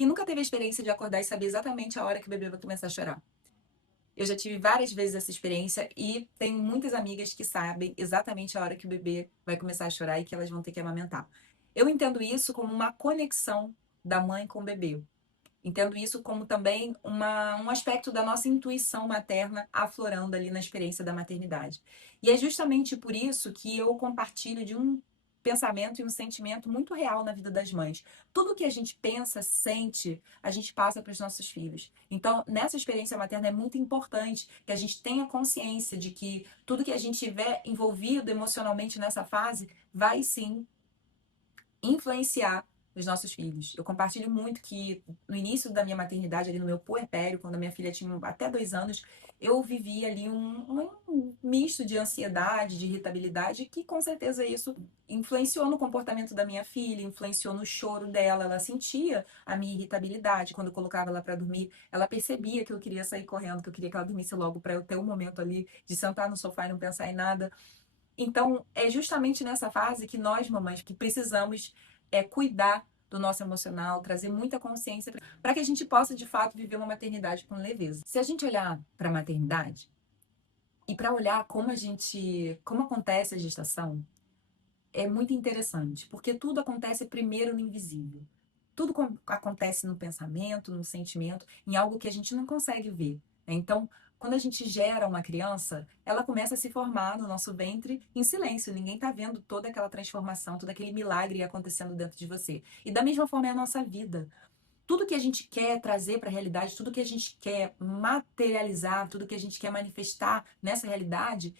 Quem nunca teve a experiência de acordar e saber exatamente a hora que o bebê vai começar a chorar? Eu já tive várias vezes essa experiência e tenho muitas amigas que sabem exatamente a hora que o bebê vai começar a chorar e que elas vão ter que amamentar. Eu entendo isso como uma conexão da mãe com o bebê. Entendo isso como também um aspecto da nossa intuição materna aflorando ali na experiência da maternidade. E é justamente por isso que eu compartilho de um pensamento e um sentimento muito real na vida das mães. Tudo que a gente pensa, sente, a gente passa para os nossos filhos. Então, nessa experiência materna é muito importante que a gente tenha consciência de que tudo que a gente tiver envolvido emocionalmente nessa fase vai sim influenciar os nossos filhos. Eu compartilho muito que no início da minha maternidade, ali no meu puerpério, quando a minha filha tinha até 2 anos, eu vivi ali um misto de ansiedade, de irritabilidade, que com certeza isso influenciou no comportamento da minha filha, influenciou no choro dela. Ela sentia a minha irritabilidade quando eu colocava ela para dormir. Ela percebia que eu queria sair correndo, que eu queria que ela dormisse logo para eu ter um momento ali de sentar no sofá e não pensar em nada. Então, é justamente nessa fase que nós, mamães, que precisamos cuidar do nosso emocional, trazer muita consciência para que a gente possa, de fato, viver uma maternidade com leveza. Se a gente olhar para a maternidade e para olhar como acontece a gestação, é muito interessante, porque tudo acontece primeiro no invisível. Tudo acontece no pensamento, no sentimento, em algo que a gente não consegue ver, né? Então, quando a gente gera uma criança, ela começa a se formar no nosso ventre em silêncio. Ninguém está vendo toda aquela transformação, todo aquele milagre acontecendo dentro de você. E da mesma forma é a nossa vida. Tudo que a gente quer trazer para a realidade, tudo que a gente quer materializar, tudo que a gente quer manifestar nessa realidade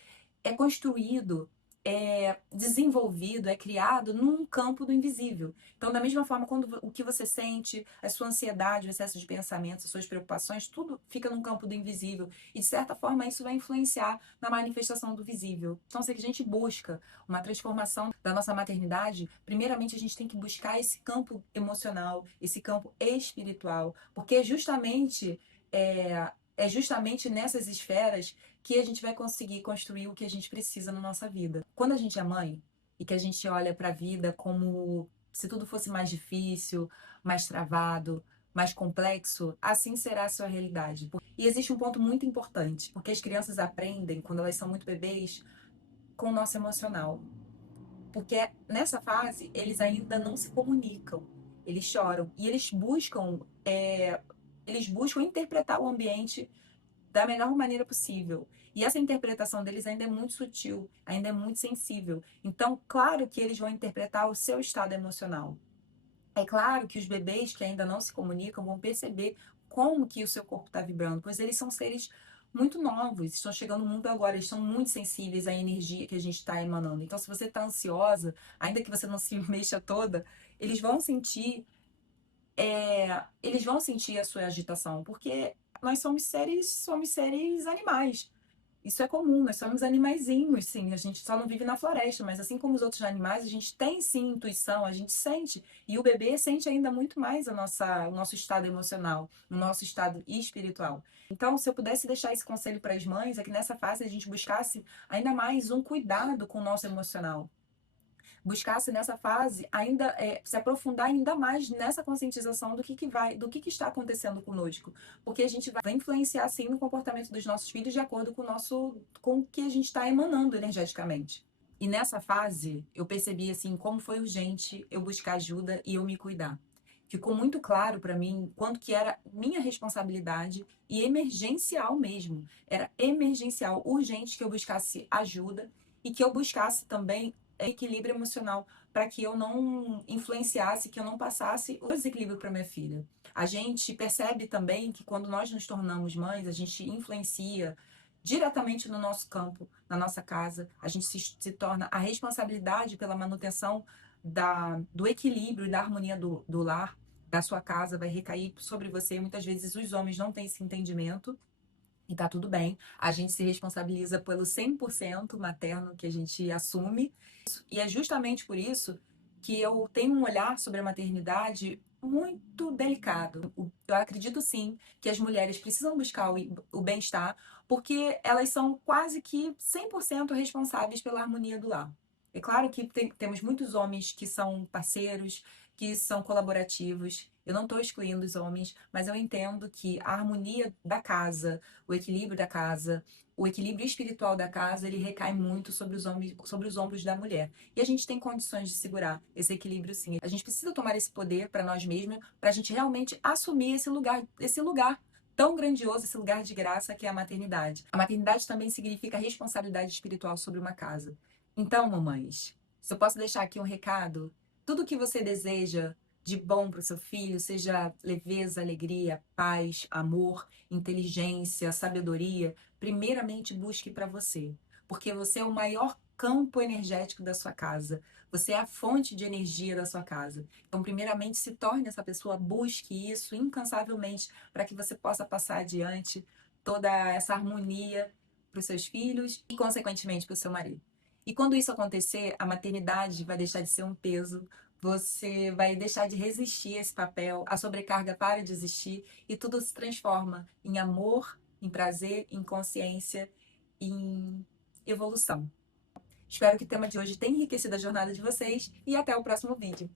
é construído, é desenvolvido, é criado num campo do invisível. Então, da mesma forma, quando o que você sente, a sua ansiedade, o excesso de pensamentos, as suas preocupações, tudo fica num campo do invisível. E, de certa forma, isso vai influenciar na manifestação do visível. Então, se a gente busca uma transformação da nossa maternidade, primeiramente a gente tem que buscar esse campo emocional, esse campo espiritual, porque é justamente nessas esferas que a gente vai conseguir construir o que a gente precisa na nossa vida. Quando a gente é mãe e que a gente olha para a vida como se tudo fosse mais difícil, mais travado, mais complexo, assim será a sua realidade. E existe um ponto muito importante, porque as crianças aprendem, quando elas são muito bebês, com o nosso emocional. Porque nessa fase eles ainda não se comunicam, eles choram e eles buscam interpretar o ambiente da melhor maneira possível. E essa interpretação deles ainda é muito sutil, ainda é muito sensível. Então, claro que eles vão interpretar o seu estado emocional. É claro que os bebês que ainda não se comunicam vão perceber como que o seu corpo está vibrando, pois eles são seres muito novos, estão chegando no mundo agora, eles são muito sensíveis à energia que a gente está emanando. Então, se você está ansiosa, ainda que você não se mexa toda, eles vão sentir, eles vão sentir a sua agitação, porque nós somos seres animais. Isso é comum, nós somos animaizinhos, sim. A gente só não vive na floresta, mas assim como os outros animais, a gente tem sim intuição, a gente sente. E o bebê sente ainda muito mais o nosso estado emocional, o nosso estado espiritual. Então, se eu pudesse deixar esse conselho para as mães, é que nessa fase a gente buscasse ainda mais um cuidado com o nosso emocional, buscasse nessa fase ainda se aprofundar ainda mais nessa conscientização do que está acontecendo conosco, porque a gente vai influenciar sim no comportamento dos nossos filhos de acordo com o que a gente está emanando energeticamente. E nessa fase eu percebi assim como foi urgente eu buscar ajuda e eu me cuidar. Ficou muito claro para mim quanto que era minha responsabilidade e emergencial mesmo. Era emergencial, urgente que eu buscasse ajuda e que eu buscasse também equilíbrio emocional para que eu não influenciasse, que eu não passasse o desequilíbrio para minha filha. A gente percebe também que quando nós nos tornamos mães, a gente influencia diretamente no nosso campo, na nossa casa, a gente se torna a responsabilidade pela manutenção do equilíbrio e da harmonia do lar, da sua casa, vai recair sobre você. Muitas vezes os homens não têm esse entendimento e tá tudo bem. A gente se responsabiliza pelo 100% materno que a gente assume. E é justamente por isso que eu tenho um olhar sobre a maternidade muito delicado. Eu acredito sim que as mulheres precisam buscar o bem-estar, porque elas são quase que 100% responsáveis pela harmonia do lar. É claro que temos muitos homens que são parceiros, que são colaborativos. Eu não estou excluindo os homens, mas eu entendo que a harmonia da casa, o equilíbrio da casa, o equilíbrio espiritual da casa, ele recai muito sobre os ombros da mulher. E a gente tem condições de segurar esse equilíbrio, sim. A gente precisa tomar esse poder para nós mesmos, para a gente realmente assumir esse lugar tão grandioso, esse lugar de graça que é a maternidade. A maternidade também significa responsabilidade espiritual sobre uma casa. Então, mamães, se eu posso deixar aqui um recado, tudo que você deseja de bom para o seu filho, seja leveza, alegria, paz, amor, inteligência, sabedoria, primeiramente busque para você, porque você é o maior campo energético da sua casa. Você é a fonte de energia da sua casa. Então, primeiramente, se torne essa pessoa, busque isso incansavelmente para que você possa passar adiante toda essa harmonia para os seus filhos e, consequentemente, para o seu marido. E quando isso acontecer, a maternidade vai deixar de ser um peso, você vai deixar de resistir a esse papel, a sobrecarga para de existir e tudo se transforma em amor, em prazer, em consciência, em evolução. Espero que o tema de hoje tenha enriquecido a jornada de vocês e até o próximo vídeo.